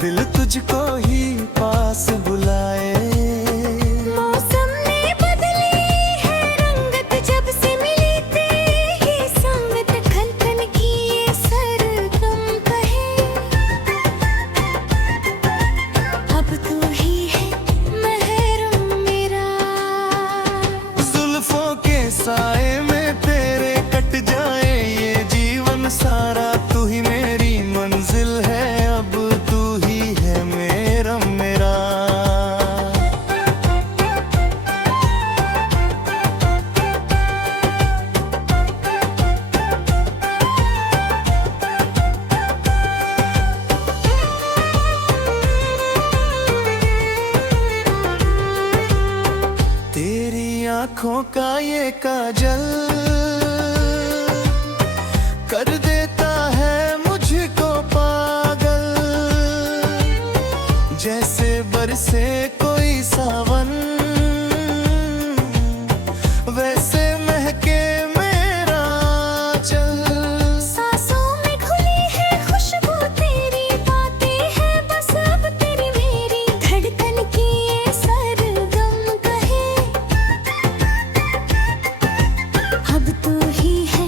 दिल तुझको ही पास बुलाए। मौसम ने बदली है रंगत, जब से मिली तेरी संगत, खनखन की ये सरगम कहे, अब तू ही है महरम मेरा। जुल्फों के साए में तेरे कट जाए ये जीवन सारा, तू ही मेरी मंजिल है, अब तू ही है मेरा मेरा। तेरी आंखों का ये काजल कर देता है मुझको पागल, जैसे बरसे कोई सावन, वैसे महके मेरा चल। सांसों में घुली है खुशबू तेरी, बातें हैं बस अब तेरी मेरी, धड़कन की ये सरगम कहे, अब तू ही है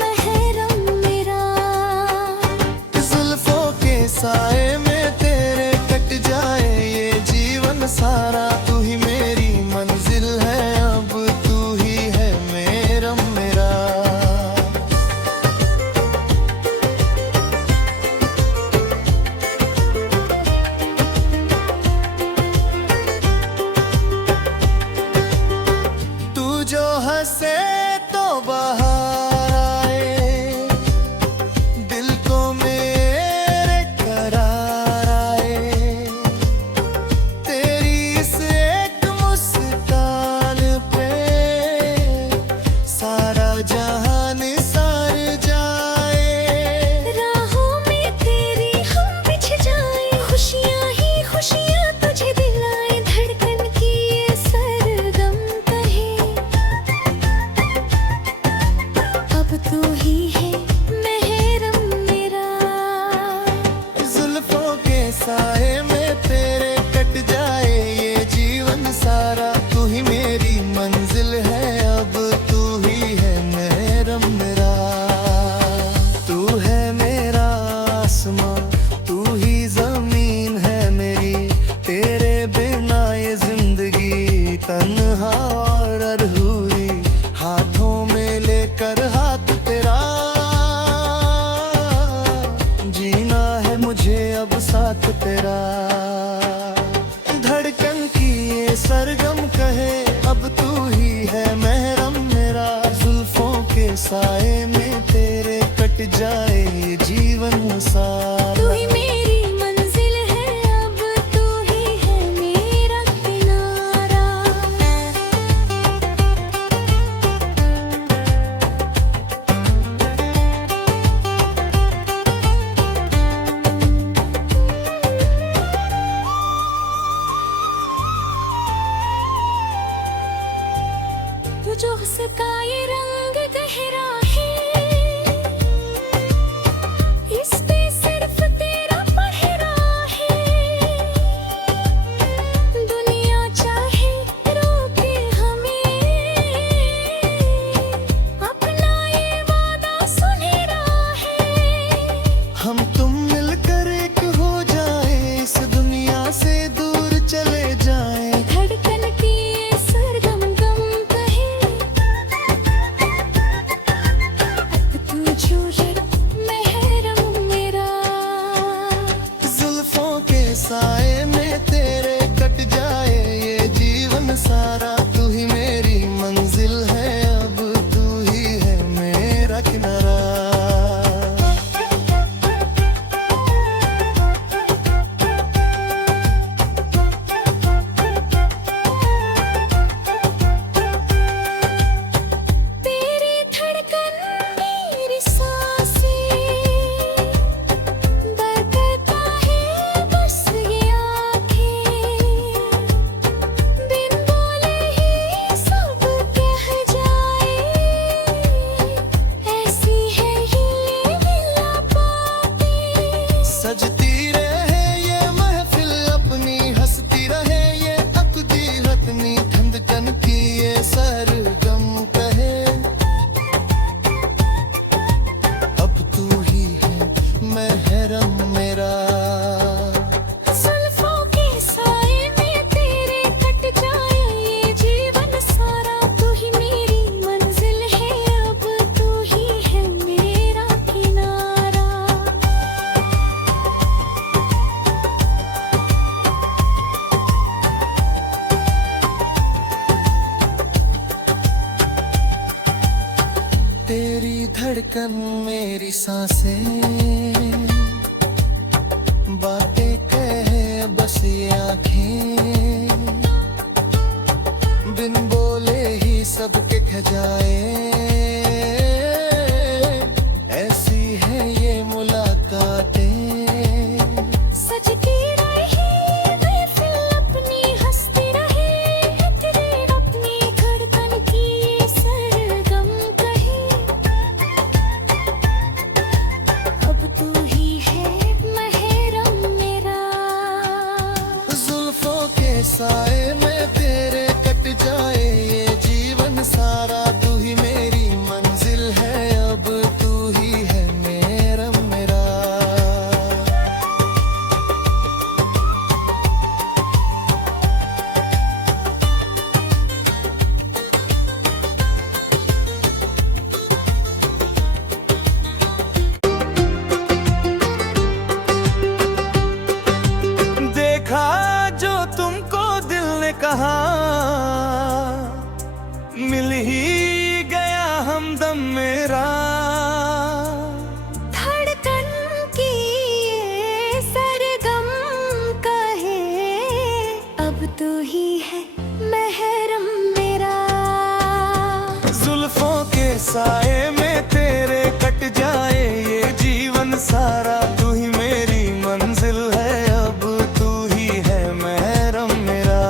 महरम मेरा। जुल्फों के साए में तेरे कट जाए ये जीवन सारा, तू ही मेरी मंजिल है, अब तू ही है मेरा मेरा। तू जो हंसे तो बाहर आए, दिल को मेरे करार आए, तेरी इस एक मुस्कान पे सारा जहान सर जाए। राहों में तेरी हम बिछ जाए, खुशियाँ ही खुशियाँ तुझे दिलाए, धड़कन की ये सरगम कहे, अब तू ही है महरम मेरा। जुल्फों के साए में तेरे कट जाए ये जीवन सारा, तू ही मेरी मंजिल है, अब तू ही है मेरा मेरा। तू है मेरा आसमां, तू ही जमीन है मेरी, तेरे बिना ये जिंदगी तन्हा और अधूरी, हाथों में लेकर हाथ तेरा, जीना है मुझे अब साथ तेरा। धड़कन की ये सरगम कहे, अब तू ही है महरम मेरा। जुल्फों के साए में तेरे कट जाए ये जीवन सारा, तू ही मेरी मंजिल है, अब तू ही है मेरा किनारा। धड़कन मेरी सांसें, बातें कहे बस ये आँखें, बिन बोले ही सबके खजाए, ऐसी है ये मुलाकातें। सजती रही महफिल अपनी, हंसती रहे तेरे अपनी, धड़कन की ये सरगम कहे। अब तू ही है महरम मेरा। जुल्फों के साए में तेरे कट जाए ये जीवन सारा, तू ही मेरी मंजिल है, अब तू ही है मेरा मेरा। देखा जो तुमको दिल ने कहा, मिल ही गया हमदम मेरा। धड़कन की ये सरगम कहे, अब तू ही है महरम मेरा। जुल्फों के साए में तेरे कट जाए ये जीवन सारा, तू ही मेरी मंजिल है, अब तू ही है महरम मेरा।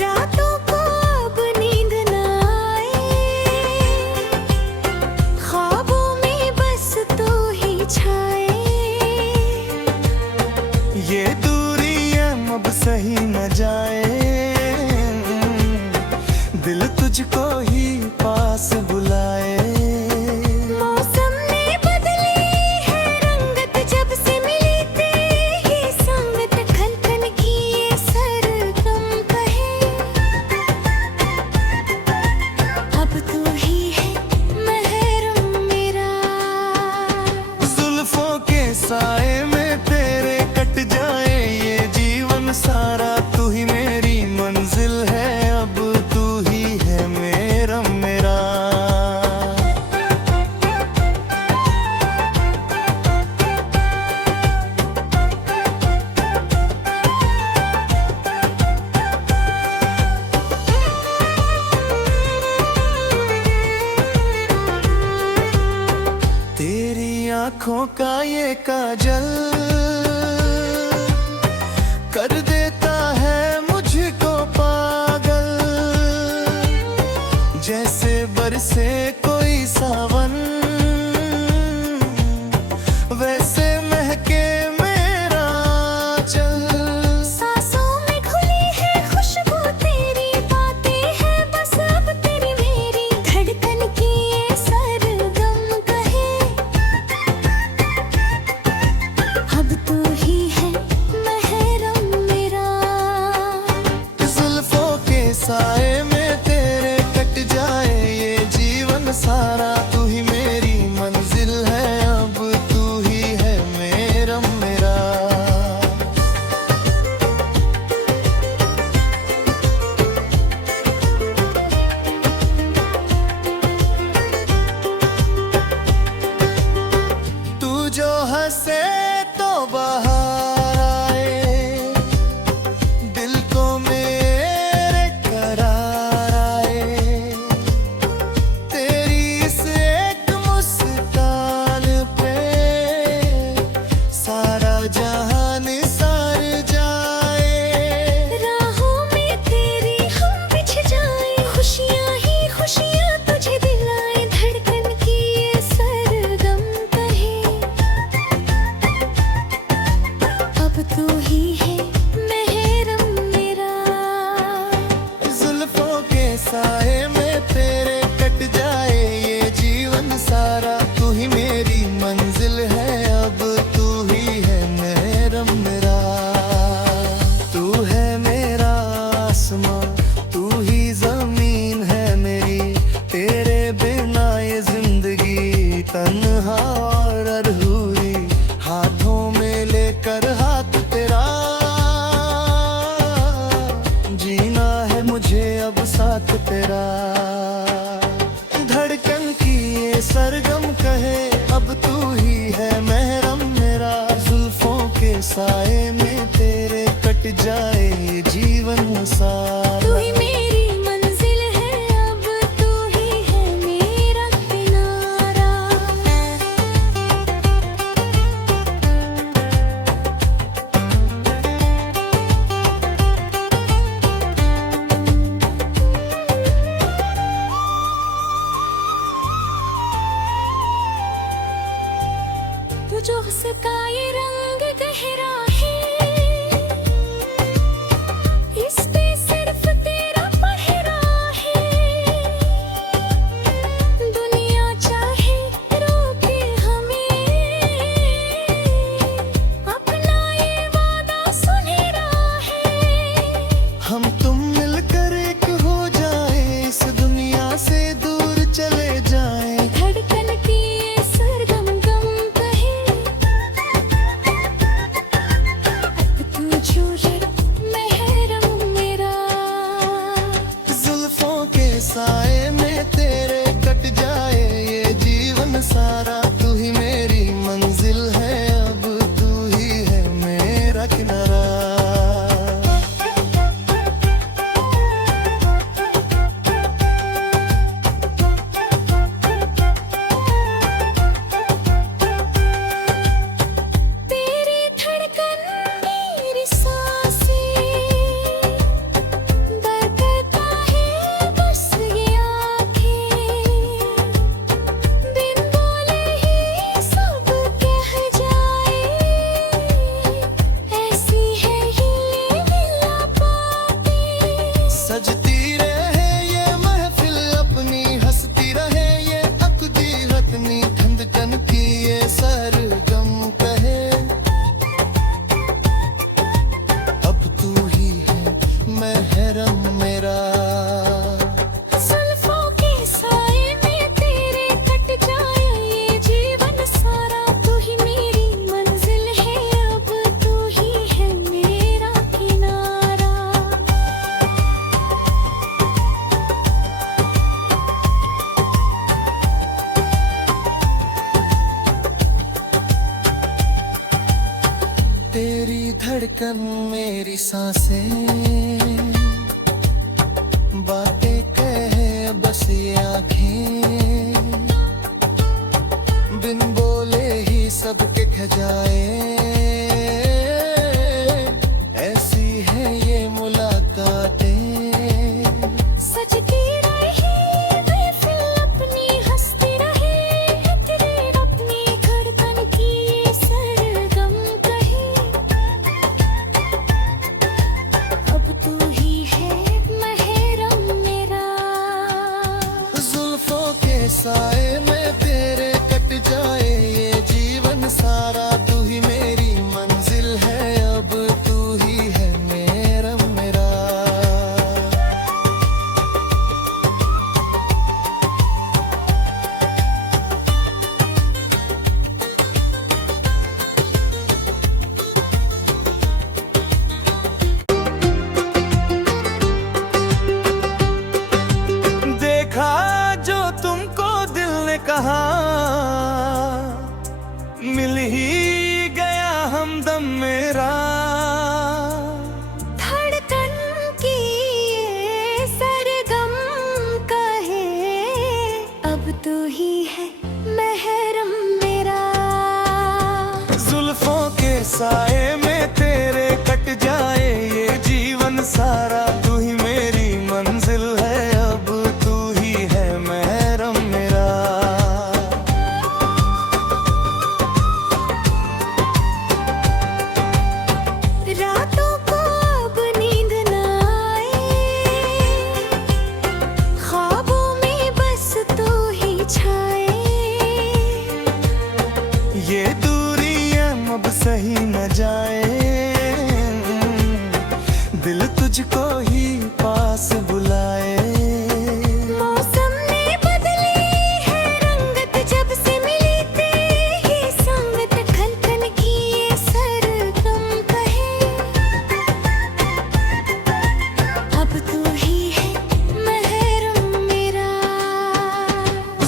रातों को अब नींद न आए, ख्वाबों में बस तू ही छाए। ये दूरियां अब सही न जाए, दिल तुझको ही पास बुलाए। मौसम ने बदली है रंगत, जब से मिली तेरी संगत, धड़कन की ये सरगम कहे, अब तू ही है महरम मेरा। जुल्फों के साए में तेरे कट जाए ये जीवन सारा, तू ही मेरी मंजिल है, अब तू ही है मेरा मेरा। तेरी आंखों का ये काजल कर देता है मुझको पागल, जैसे बरसे कोई सावन, वैसे महके मेरा चल। सांसों में घुली है खुशबू तेरी, बातें हैं बस अब तेरी मेरी, धड़कन की ये सरगम कहे, अब तू ही है महरम मेरा। जुल्फों के साए में तेरे कट जाए ये जीवन सारा, तू ही मेरी मंजिल है, अब तू ही है मेरा मेरा। तू जो हंसे तो बाहर आए, दिल को मेरे करार आए, तेरी इस एक मुस्कान पे सारा जहान सर जाए। राहों में तेरी हम बिछ जाए, खुशियाँ ही खुशियाँ तुझे दिलाए, धड़कन की ये सरगम कहे, अब तू ही है महरम मेरा। जुल्फों के साए में तेरे कट जाए ये जीवन सारा, तू ही मेरी मंजिल है, अब तू ही है मेरा मेरा। तू है मेरा आसमां, तू ही जमीन है मेरी, तेरे बिना ये जिंदगी तन्हा और अधूरी, हाथों में लेकर हाथ तेरा जीना है जो उसका ये रंग गहरा है, इस पे सिर्फ तेरा पहरा है। दुनिया चाहे रोके हमें, अपना ये वादा सुनहरा है। हम तुम मिलकर एक हो जाए, इस दुनिया से दूर चले जाए। धड़कन की ये सरगम गम कहे, अब तू जो महरम मेरा। जुल्फों के साए में तेरे कट जाए ये जीवन सारा। तू ही मेरी मंजिल है, अब तू ही है मेरा किनारा। तेरी धड़कन मेरी सांसें, बरकता है बस ये आँखें। बिन बोले ही सब कह जाए, ऐसी है ये मुलाकातें। सजती रहे ये महफिल अपनी, हंसती रहे ये अकदी रत्नी। धड़कन की ये सरगम कहे, अब तू ही है महरम मेरा। जुल्फों के साए में तेरे कट जाए ये जीवन सारा। तू ही मेरी मंजिल है, अब तू ही है मेरा किनारा। तेरी धड़कन मेरी सांसें, बातें कहे बस ये आँखें। बिन बोले ही सबके खजाए, ऐसी है ये मुलाकातें। सजती रहे महफिल अपनी, हंसती रहे तेरे अपनी। धड़कन की ये सरगम कहे, अब तू ही है महरम मेरा। जुल्फों के साए में तेरे कट जाए ये जीवन सारा। तू ही मेरी मंजिल है, अब तू ही है मेरा मेरा। देखा जो तुमको दिल ने कहा, मिल ही गया हमदम मेरा। धड़कन की ये सरगम कहे, अब तू ही है महरम मेरा। जुल्फों के साए में तेरे कट जाए ये जीवन सारा। तू ही मेरी मंजिल है, अब तू ही है महरम मेरा। रातों को अब नींद न आए, ख्वाबों में बस तू ही छाए। ये दूरियां अब सही न जाए, दिल तुझको ही पास बुलाए। मौसम ने बदली है रंगत, जब से मिली तेरी संगत। धड़कन की ये सरगम कहे, अब तू ही है महरम मेरा।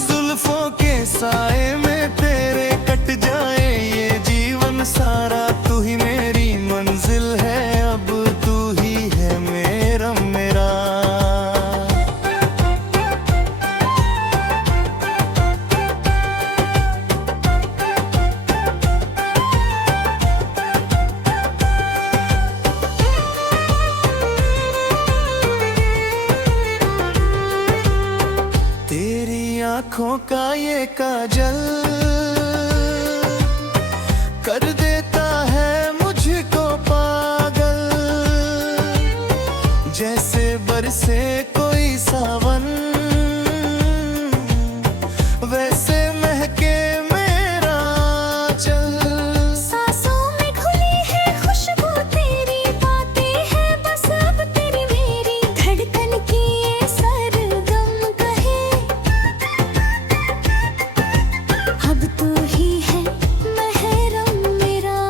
जुल्फों के साए में तेरे कट जाए ये जीवन सारा। तू ही मेरी मंजिल है, अब तू ही है मेरा मेरा। तेरी आँखों का ये काजल कर देता है मुझको पागल, जैसे बरसे कोई सावन, वैसे महके मेरा चल। सांसों में घुली है खुशबू तेरी, बातें हैं बस अब तेरी मेरी, धड़कन की ये सरगम कहे अब तू ही है महरम मेरा।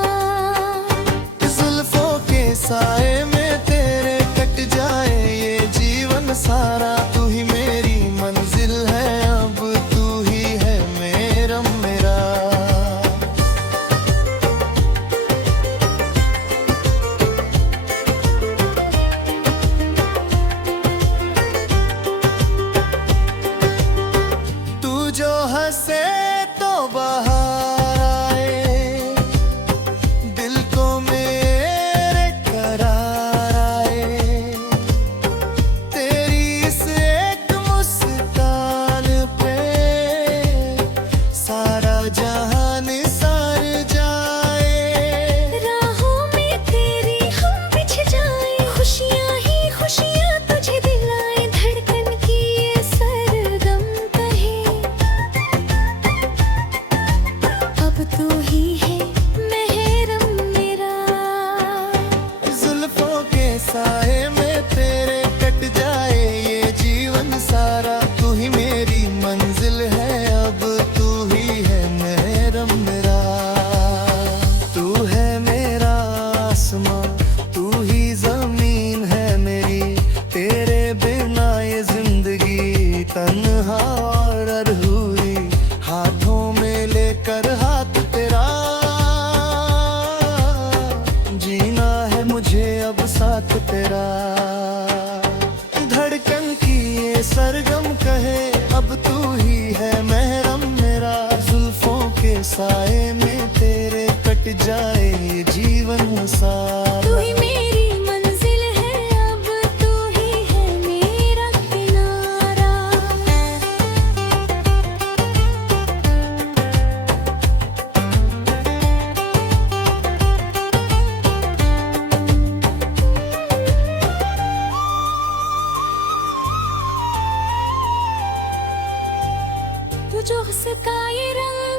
जुल्फों के साए में तेरे कट जाए ये जीवन सारा, तू ही मेरी मंजिल है अब तू ही है मेरम मेरा। तू जो हंसे तो बाहर आए, दिल को मेरे करार आए, तेरी इस एक मुस्कान पे सारा जहान सर जाए। राहों में तेरी हम बिछ जाए, खुशियाँ ही खुशियाँ तुझे दिलाए, धड़कन की ये सरगम कहे अब तू ही है महरम मेरा। जुल्फों के साए में तेरे कट जाए ये जीवन सारा, तू ही मेरी मंजिल है अब तू ही है महरम मेरा। तू है मेरा आसमां, तू ही जमीन है मेरी, तेरे बिना ये जिंदगी तन्हा और अधूरी। हाथों में लेकर हाथ तेरा, जीना है मुझे अब साथ तेरा। धड़कन की ये सरगम कहे अब तू ही है महरम मेरा। जुल्फों के साए में तेरे कट जाए ये जीवन सारा। तू ही मेरी मंजिल है अब तू ही है मेरा किनारा। तू जो हंसता ये रंग